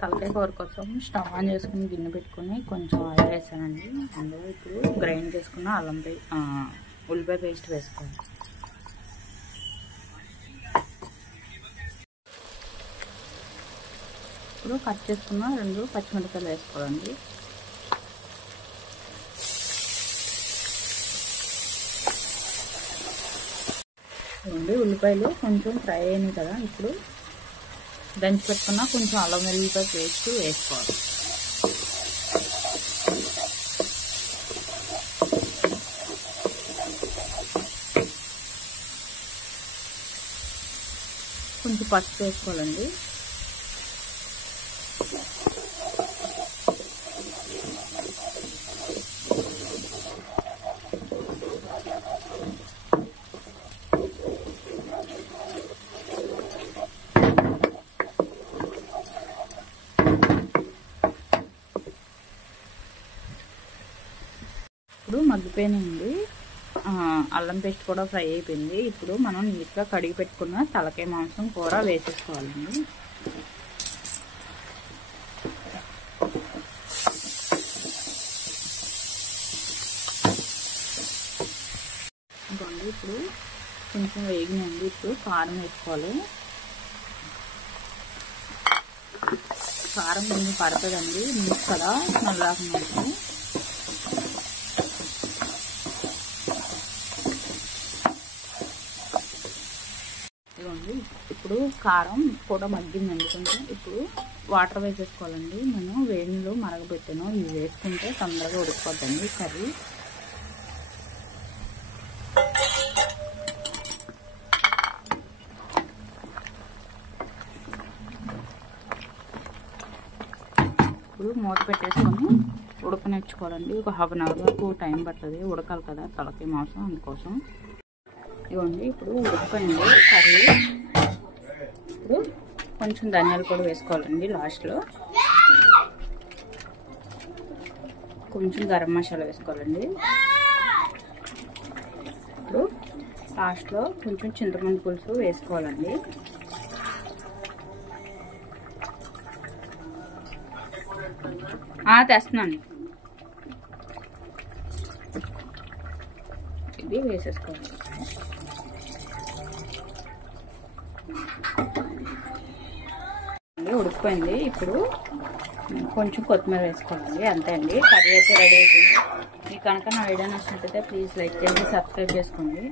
తలకాయ కూర కోసం స్టవ్ ఆన్ చేసుకుని గిన్నె పెట్టుకుని కొంచెం ఆయిల్ వేసానండి. అందులో ఇప్పుడు గ్రైండ్ చేసుకున్న ఉల్లిపాయ పేస్ట్ వేసుకోవాలి. ఇప్పుడు కట్ చేసుకున్న 2 పచ్చిమిరపకాయలు వేసుకోవాలండి. ఉల్లిపాయలు కొంచెం ఫ్రై అయినాయి కదా, ఇప్పుడు దంచి పెట్టుకున్న కొంచెం అల్లం వెల్లుల్లిపాయ పేస్ట్ వేసుకోవాలి. కొంచెం పసుపు వేసుకోవాలండి. ఇప్పుడు మగ్గిపోయినండి, అల్లం పేస్ట్ కూడా ఫ్రై అయిపోయింది. ఇప్పుడు మనం నీట్గా కడిగి పెట్టుకున్న తలకాయ మాంసం కూర వేసేసుకోవాలండి. ఇంకోండి ఇప్పుడు కొంచెం వేగినండి, ఇప్పుడు కారం వేసుకోవాలి. కారం కొంచెం పడుతుందండి, నీకు కదా నల్లాకుండా. ఇప్పుడు కారం కూడా మగ్గిందండి కొంచెం. ఇప్పుడు వాటర్ వేసేసుకోవాలండి. నేను వేడిలో మరగబెట్టాను, ఇవి వేసుకుంటే తొందరగా ఉడికిపోతుంది కర్రీ. ఇప్పుడు మూత పెట్టేసుకొని ఉడకనిచ్చుకోవాలండి. ఒక ½ గంట వరకు టైం పడుతుంది, ఉడకాలి కదా తలకాయ మాంసం, అందుకోసం. ఇవ్వండి ఇప్పుడు ఉడికిపోయింది కర్రీ. ఇప్పుడు కొంచెం ధనియాల పొడి వేసుకోవాలండి లాస్ట్లో. కొంచెం గరం మసాలా వేసుకోవాలండి. ఇప్పుడు లాస్ట్లో కొంచెం చింతపండు పులుసు వేసుకోవాలండి. తెస్తున్నాను, ఇది వేసేసుకోవాలి. ఉడికిపోయింది. ఇప్పుడు కొంచెం కొత్తిమీర వేసుకోవాలండి. అంతే అండి, కర్రీ అయితే రెడీ అయిపోయింది. మీకు కనుక నా వీడియో నచ్చినట్లయితే ప్లీజ్ లైక్ చేసి సబ్స్క్రైబ్ చేసుకోండి.